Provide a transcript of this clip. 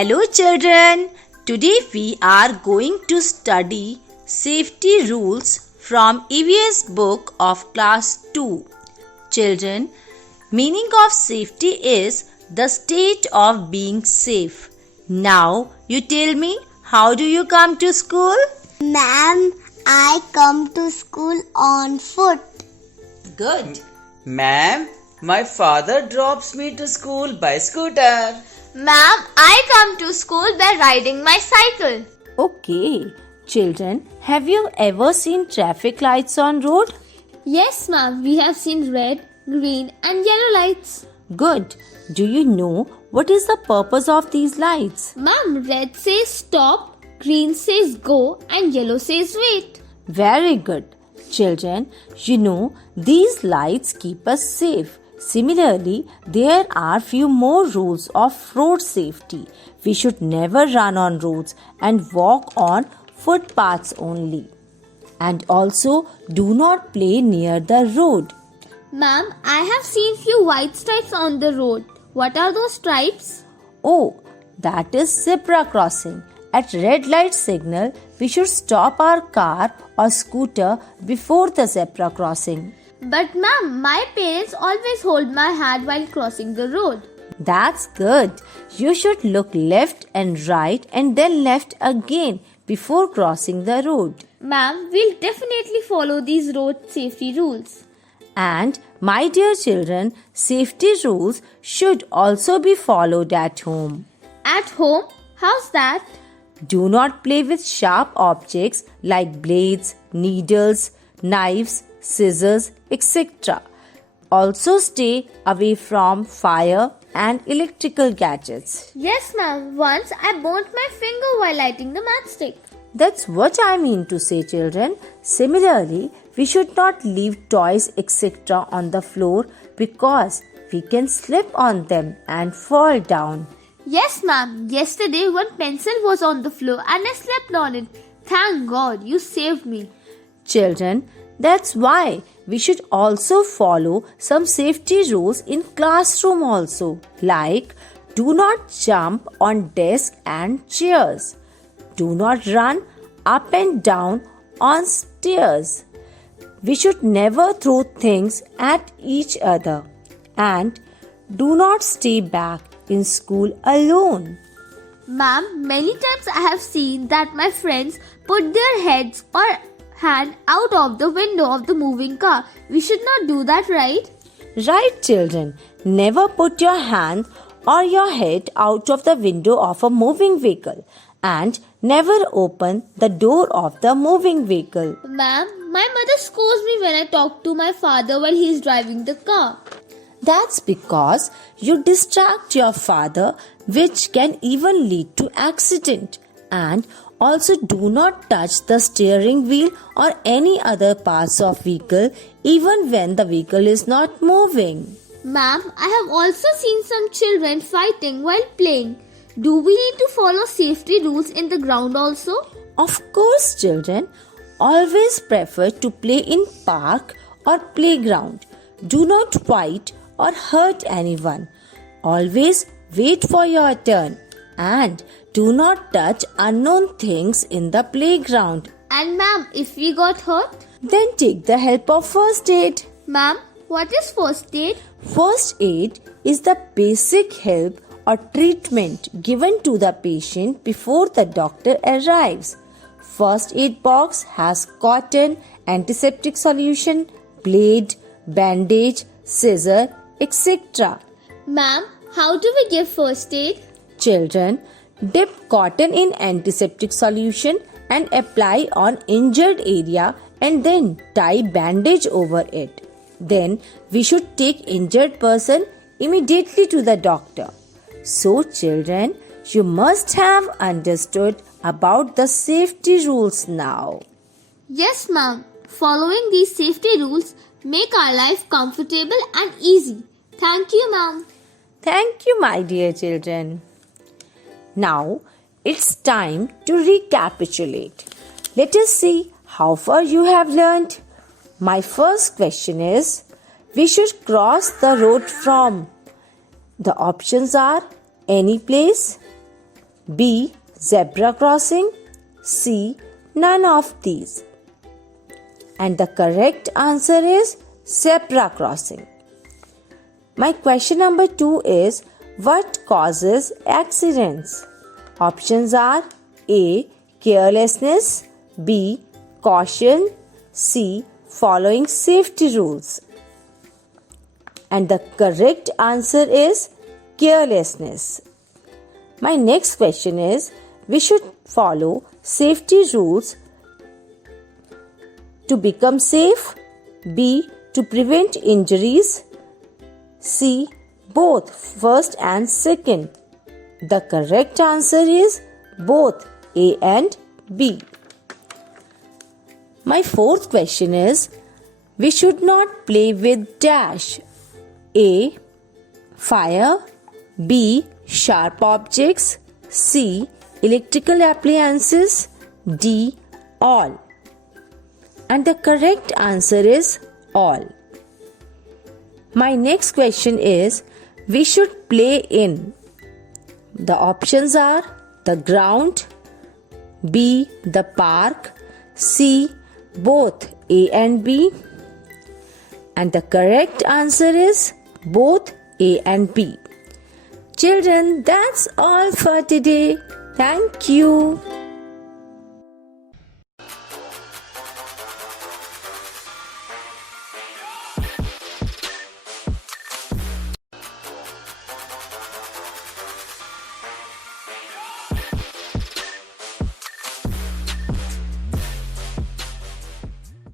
Hello children, today we are going to study safety rules from EVS book of class 2. Children, meaning of safety is the state of being safe. Now you tell me, how do you come to school? Ma'am, I come to school on foot. Good. Ma'am, my father drops me to school by scooter. Ma'am, I come to school by riding my cycle. Okay. Children, have you ever seen traffic lights on road? Yes, ma'am, we have seen red, green and yellow lights. Good. Do you know what is the purpose of these lights? Ma'am, red says stop, green says go and yellow says wait. Very good. Children, you know these lights keep us safe. Similarly, there are few more rules of road safety. We should never run on roads and walk on footpaths only. And also, do not play near the road. Ma'am, I have seen few white stripes on the road. What are those stripes? Oh, that is zebra crossing. At red light signal, we should stop our car or scooter before the zebra crossing. But ma'am, my parents always hold my hand while crossing the road. That's good. You should look left and right and then left again before crossing the road. Ma'am, we'll definitely follow these road safety rules. And my dear children, safety rules should also be followed at home. At home? How's that? Do not play with sharp objects like blades, needles, knives, scissors, etc. Also stay away from fire and electrical gadgets. Yes, ma'am. Once I burnt my finger while lighting the matchstick. That's what I mean to say, children. Similarly, we should not leave toys etc. on the floor because we can slip on them and fall down. Yes, ma'am. Yesterday one pencil was on the floor and I slept on it. Thank God you saved me. Children, that's why we should also follow some safety rules in classroom also, like do not jump on desks and chairs. Do not run up and down on stairs. We should never throw things at each other. And do not stay back in school alone. Ma'am, many times I have seen that my friends put their heads or hand out of the window of the moving car. We should not do that, right? Right, children. Never put your hand or your head out of the window of a moving vehicle. And never open the door of the moving vehicle. Ma'am, my mother scolds me when I talk to my father while he is driving the car. That's because you distract your father, which can even lead to accident. And also do not touch the steering wheel or any other parts of vehicle even when the vehicle is not moving. Ma'am, I have also seen some children fighting while playing. Do we need to follow safety rules in the ground also? Of course, children. Always prefer to play in park or playground. Do not fight or hurt anyone. Always wait for your turn. And do not touch unknown things in the playground. And ma'am, if we got hurt? Then take the help of first aid. Ma'am, what is first aid? First aid is the basic help or treatment given to the patient before the doctor arrives. First aid box has cotton, antiseptic solution, blade, bandage, scissor, etc. Ma'am, how do we give first aid? Children, dip cotton in antiseptic solution and apply on injured area and then tie bandage over it. Then we should take injured person immediately to the doctor. So children, you must have understood about the safety rules now. Yes, ma'am. Following these safety rules make our life comfortable and easy. Thank you, ma'am. Thank you, my dear children. Now it's time to recapitulate. Let us see how far you have learned. My first question is, we should cross the road from. The options are any place, B. Zebra crossing, C. None of these. And the correct answer is zebra crossing. My question number 2 is, what causes accidents? Options are A. Carelessness, B. Caution, C. Following safety rules. And the correct answer is carelessness. My next question is, we should follow safety rules to become safe, B. to prevent injuries, C. both first and second. The correct answer is both A and B. My fourth question is, we should not play with dash. A. Fire, B. Sharp objects, C. Electrical appliances, D. All. And the correct answer is all. My next question is, we should play in. The options are the ground, B. the park, C. both A and B. And the correct answer is both A and B. Children, that's all for today. Thank you.